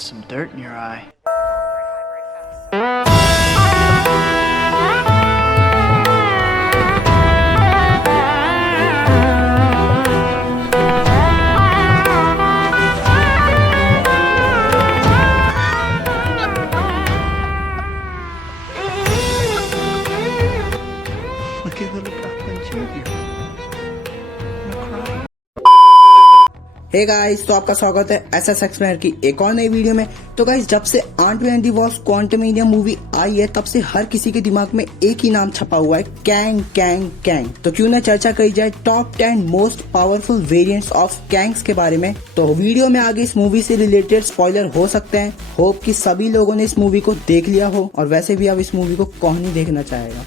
some dirt in your eye. Look at little Brooklyn Junior. I'm gonna cry. Hey guys, तो आपका स्वागत है SS explainer की एक और नई वीडियो में। तो गाइस, जब से Ant Man and the Wasp Quantumania movie आई है तब से हर किसी के दिमाग में एक ही नाम छपा हुआ है, कैंग कैंग कैंग। तो क्यों ना चर्चा करी जाए top 10 most powerful variants of Kangs के बारे में। तो वीडियो में आगे इस मूवी से रिलेटेड स्पॉइलर हो सकते हैं। होप कि सभी लोगों ने इस मूवी को देख लिया हो, और वैसे भी अब इस मूवी को कौन नहीं देखना चाहेगा।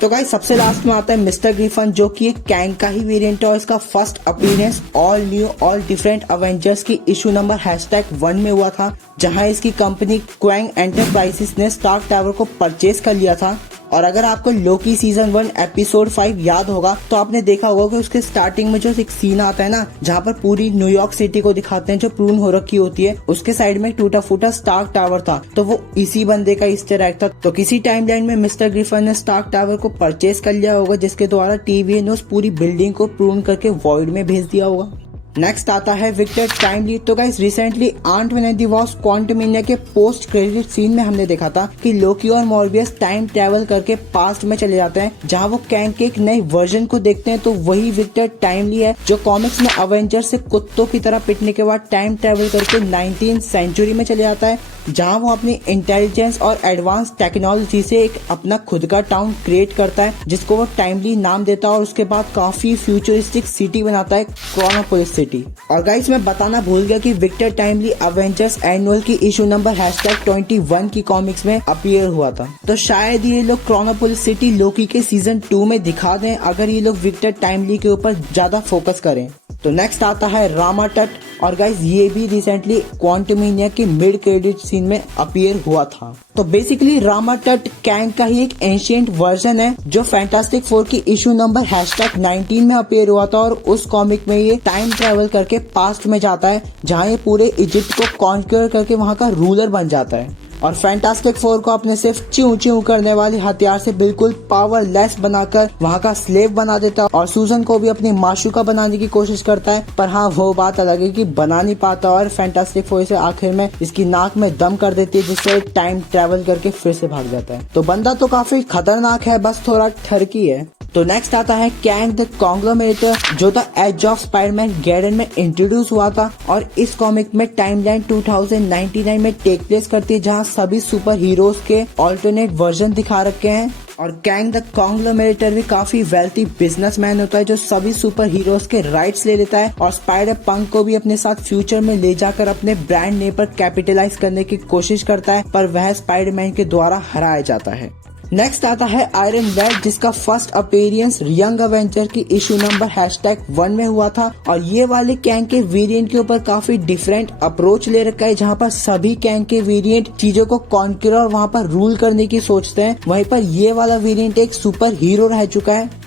तो गाइस, सबसे लास्ट में आता है मिस्टर ग्रिफन, जो कि एक कैंग का ही वेरिएंट है और इसका first appearance all knew all different Avengers की इशू नंबर #1 में हुआ था, जहां इसकी कंपनी क्वेंग एंटरप्राइजेस ने स्टार्क टावर को परचेज कर लिया था। और अगर आपको लोकी सीजन 1 एपिसोड 5 याद होगा तो आपने देखा होगा कि उसके स्टार्टिंग में जो एक सीन आता है ना, जहाँ पर पूरी न्यूयॉर्क सिटी को दिखाते हैं जो प्रून हो रखी होती है, उसके साइड में टूटा फूटा स्टार्क टावर था, तो वो इसी बंदे का ईस्टर एग था। तो किसी टाइमलाइन में मिस्टर ग्रिफन ने स्टार्क टावर को परचेज कर लिया होगा, जिसके द्वारा टीवी ने उस पूरी बिल्डिंग को प्रून करके वॉइड में भेज दिया होगा। नेक्स्ट आता है विक्टर टाइमली। तो guys, recently aunt-man and the wasp Quantumania के पोस्ट क्रेडिट सीन में हमने देखा था कि लोकी और मॉर्बियस टाइम ट्रेवल करके पास्ट में चले जाते हैं, जहां वो कैंग के एक नए वर्जन को देखते हैं। तो वही विक्टर टाइमली है जो कॉमिक्स में अवेंजर्स से कुत्तों की तरह पिटने के बाद टाइम ट्रेवल करके 19th सेंचुरी में चले जाता है, जहां वो अपनी इंटेलिजेंस और एडवांस टेक्नोलॉजी से एक अपना खुद का टाउन क्रिएट करता है, जिसको वो टाइमली नाम देता है, और उसके बाद काफी फ्यूचरिस्टिक सिटी बनाता है, क्रोनोपोलिस सिटी। और गाइस, मैं बताना भूल गया कि विक्टर टाइमली अवेंजर्स एनुअल की इशू नंबर #21 की कॉमिक्स में अपीयर हुआ था। तो शायद ये लोग क्रोनोपोलिस सिटी लोकी के सीजन 2 में दिखा दें, अगर ये लोग विक्टर टाइमली के ऊपर ज्यादा फोकस करें। तो नेक्स्ट आता है रामा टट, और गाइस ये भी रिसेंटली क्वांटमेनिया के मिड क्रेडिट सीन में अपीयर हुआ था। तो बेसिकली रामा टट कैंग का ही एक एंशिएंट वर्जन है जो फैंटास्टिक 4 की इशू नंबर #19 में अपीयर हुआ था, और उस कॉमिक में ये टाइम ट्रेवल करके पास्ट में जाता है, जहाँ ये पूरे इजिप्ट को कॉन्क्यूर करके वहाँ का रूलर बन जाता है, और फैंटास्टिक 4 को अपने सिर्फ च्यू च्यू करने वाले हथियार से बिल्कुल पावरलेस बनाकर वहाँ का स्लेव बना देता है, और सूजन को भी अपनी माशूका बनाने की कोशिश करता है। पर हाँ, वो बात अलग है कि बना नहीं पाता, और फैंटास्टिक 4 से आखिर में इसकी नाक में दम कर देती है, जिससे टाइम ट्रेवल करके फिर से भाग जाता है। तो बंदा तो काफी खतरनाक है, बस थोड़ा ठरकी है। तो नेक्स्ट आता है कैंग द कॉन्ग्लोमेरेटर, जो द एज ऑफ स्पाइडरमैन गैरन में इंट्रोड्यूस हुआ था, और इस कॉमिक में टाइमलाइन 2099 में टेक प्लेस करती है, जहां सभी सुपर हीरोज के ऑल्टरनेट वर्जन दिखा रखे हैं। और कैंग द कॉन्ग्लोमेरेटर भी काफी वेल्थी बिजनेसमैन होता है, जो सभी सुपर हीरोज के राइट्स ले लेता है, और स्पाइडर पंक को भी अपने साथ फ्यूचर में ले जाकर अपने ब्रांड नेम पर कैपिटलाइज करने की कोशिश करता है, पर वह स्पाइडरमैन के द्वारा हराया जाता है। नेक्स्ट आता है आयरन लैड, जिसका फर्स्ट अपीयरेंस यंग अवेंजर की इशू नंबर #1 में हुआ था, और ये वाले कैंग के वेरिएंट के ऊपर काफी डिफरेंट अप्रोच ले रखा है, जहाँ पर सभी कैंग के वेरिएंट चीजों को कॉन्क्यूर और वहाँ पर रूल करने की सोचते हैं, वहीं पर ये वाला वेरिएंट एक सुपर हीरो रह चुका है।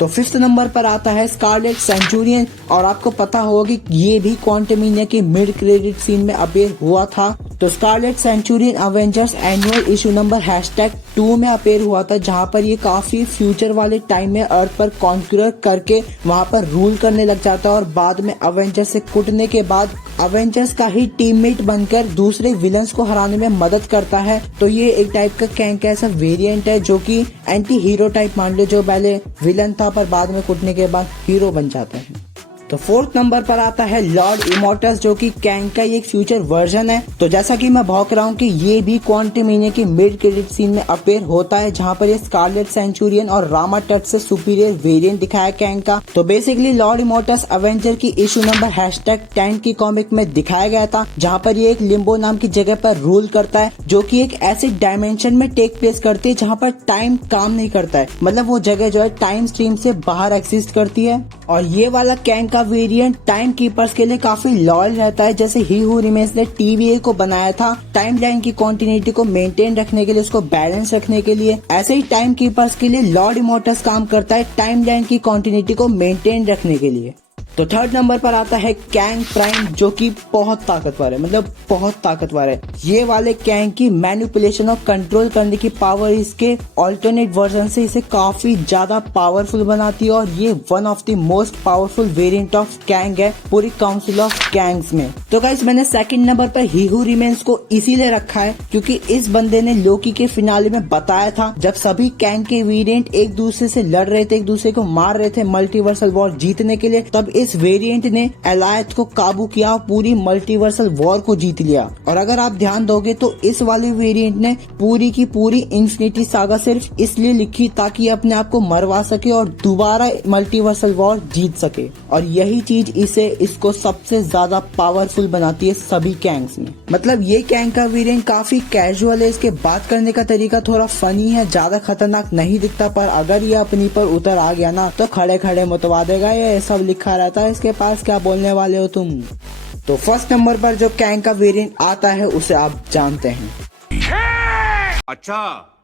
तो 5th नंबर पर आता है स्कारलेट सेंचुरियन, और आपको पता होगा कि ये भी क्वांटमेनिया के मिड क्रेडिट सीन में अपीयर हुआ था। तो Scarlet Centurion Avengers annual issue number #2 में अपीयर हुआ था, जहां पर ये काफी फ्यूचर वाले टाइम में अर्थ पर कॉन्क्यूर करके वहां पर रूल करने लग जाता है, और बाद में अवेंजर्स से कुटने के बाद अवेंजर्स का ही टीममेट बनकर दूसरे विलन्स को हराने में मदद करता है। तो ये एक टाइप का कैंग का ऐसा वेरिएंट है जो कि एंटी हीरो टाइप मान लो, जो पहले विलन था पर बाद में कुटने के बाद हीरो बन जाता है। तो 4th नंबर पर आता है लॉर्ड इमोर्टस, जो कि कैंग का एक फ्यूचर वर्जन है। तो जैसा कि मैं भौंक रहा हूँ कि ये भी क्वांटमेनिया के मिड क्रेडिट सीन में अपीयर होता है, जहाँ पर ये स्कारलेट सेंचुरियन और रामा टट से सुपीरियर वेरिएंट दिखाया कैंग का। तो बेसिकली लॉर्ड इमोर्टस अवेंजर की इशू नंबर #10 की कॉमिक में दिखाया गया था, जहाँ पर ये एक लिम्बो नाम की जगह पर रूल करता है, जो कि एक ऐसे डायमेंशन में टेक प्लेस करती है जहाँ पर टाइम काम नहीं करता है, मतलब वो जगह जो है टाइम स्ट्रीम से बाहर एग्जिस्ट करती है। और ये वाला कैंग का वेरिएंट टाइम कीपर्स के लिए काफी लॉयल रहता है, जैसे ही हू रिमेन्स ने TVA को बनाया था टाइमलाइन की कॉन्टिन्यूटी को मेंटेन रखने के लिए, उसको बैलेंस रखने के लिए, ऐसे ही टाइम कीपर्स के लिए लॉर्ड इमोर्टस काम करता है टाइमलाइन की कॉन्टिन्यूटी को मेंटेन रखने के लिए। तो थर्ड नंबर पर आता है कैंग प्राइम, जो कि बहुत ताकतवर है, मतलब बहुत ताकतवर है। ये वाले कैंग की मैनिपुलेशन और कंट्रोल करने की पावर इसके ऑल्टरनेट वर्जन से इसे काफी ज्यादा पावरफुल बनाती है और ये one of the most powerful variant of Kang है पूरी काउंसिल ऑफ कैंग्स में। तो गाइस मैंने सेकंड नंबर पर ही हू रिमेन्स को इसीलिए रखा है क्योंकि इस बंदे ने लोकी के फिनाले में बताया था, जब सभी कैंग के वेरिएंट एक दूसरे से लड़ रहे थे, एक दूसरे को मार रहे थे मल्टीवर्सल वॉर जीतने के लिए, तब इस वेरिएंट ने एलायथ को काबू किया, पूरी मल्टीवर्सल वॉर को जीत लिया। और अगर आप ध्यान दोगे तो इस वाले वेरिएंट ने पूरी की पूरी इन्फिनिटी सागा सिर्फ इसलिए लिखी ताकि ये अपने आप को मरवा सके और दोबारा मल्टीवर्सल वॉर जीत सके, और यही चीज इसको सबसे ज्यादा पावरफुल बनाती है सभी कैंग्स में। मतलब ये कैंग का वेरिएंट काफी कैजुअल है, इसके बात करने का तरीका थोड़ा फनी है, ज्यादा खतरनाक नहीं दिखता, पर अगर ये अपनी पर उतर आ गया ना तो खड़े खड़े मुतवा देगा। ये सब लिखा रहता है इसके पास, क्या बोलने वाले हो तुम। तो फर्स्ट नंबर पर जो कैंग का वेरिएंट आता है उसे आप जानते हैं। अच्छा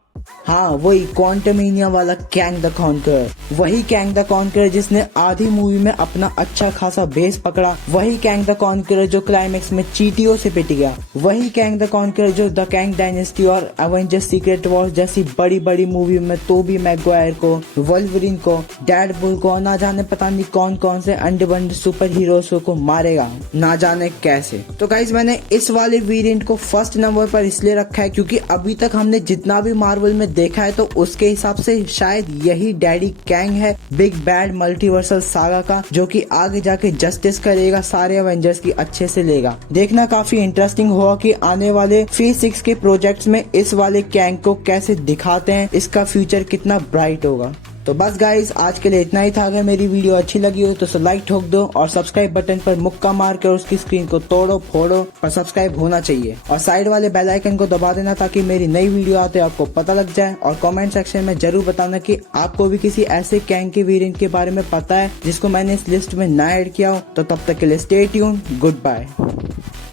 हाँ, वही क्वांटमेनिया वाला कैंग द कॉन्करर, वही कैंग द कॉन्करर जिसने आधी मूवी में अपना अच्छा खासा बेस पकड़ा, वही कैंग द कॉन्करर जो क्लाइमेक्स में चीटियों से पिट गया, वही कैंग द कॉन्करर जो द कैंग डायनेस्टी और एवेंजर्स सीक्रेट वॉर्स जैसी बड़ी बड़ी मूवी में टोबी मैगवायर को, वोल्वरिन को, डेडपूल को, ना जाने पता नहीं कौन कौन से अंडे बंडे सुपर हीरोज को मारेगा, ना जाने कैसे। तो गाइज मैंने इस वाले वेरिएंट को फर्स्ट नंबर पर इसलिए रखा है क्योंकि अभी तक हमने जितना भी मार्वल में देखा है तो उसके हिसाब से शायद यही डैडी कैंग है बिग बैड मल्टीवर्सल सागा का, जो कि आगे जाके जस्टिस करेगा, सारे एवेंजर्स की अच्छे से लेगा। देखना काफी इंटरेस्टिंग होगा कि आने वाले फेज 6 के प्रोजेक्ट्स में इस वाले कैंग को कैसे दिखाते हैं, इसका फ्यूचर कितना ब्राइट होगा। तो बस गाइस आज के लिए इतना ही था। अगर मेरी वीडियो अच्छी लगी हो तो लाइक ठोक दो और सब्सक्राइब बटन पर मुक्का मार कर उसकी स्क्रीन को तोड़ो फोड़ो, पर सब्सक्राइब होना चाहिए, और साइड वाले बेल आइकन को दबा देना ताकि मेरी नई वीडियो आते आपको पता लग जाए। और कमेंट सेक्शन में जरूर बताना कि आपको भी किसी ऐसे कैंग के वेरिएंट के बारे में पता है जिसको मैंने इस लिस्ट में ना ऐड किया हो। तो तब तक के लिए स्टे ट्यून, गुड बाय।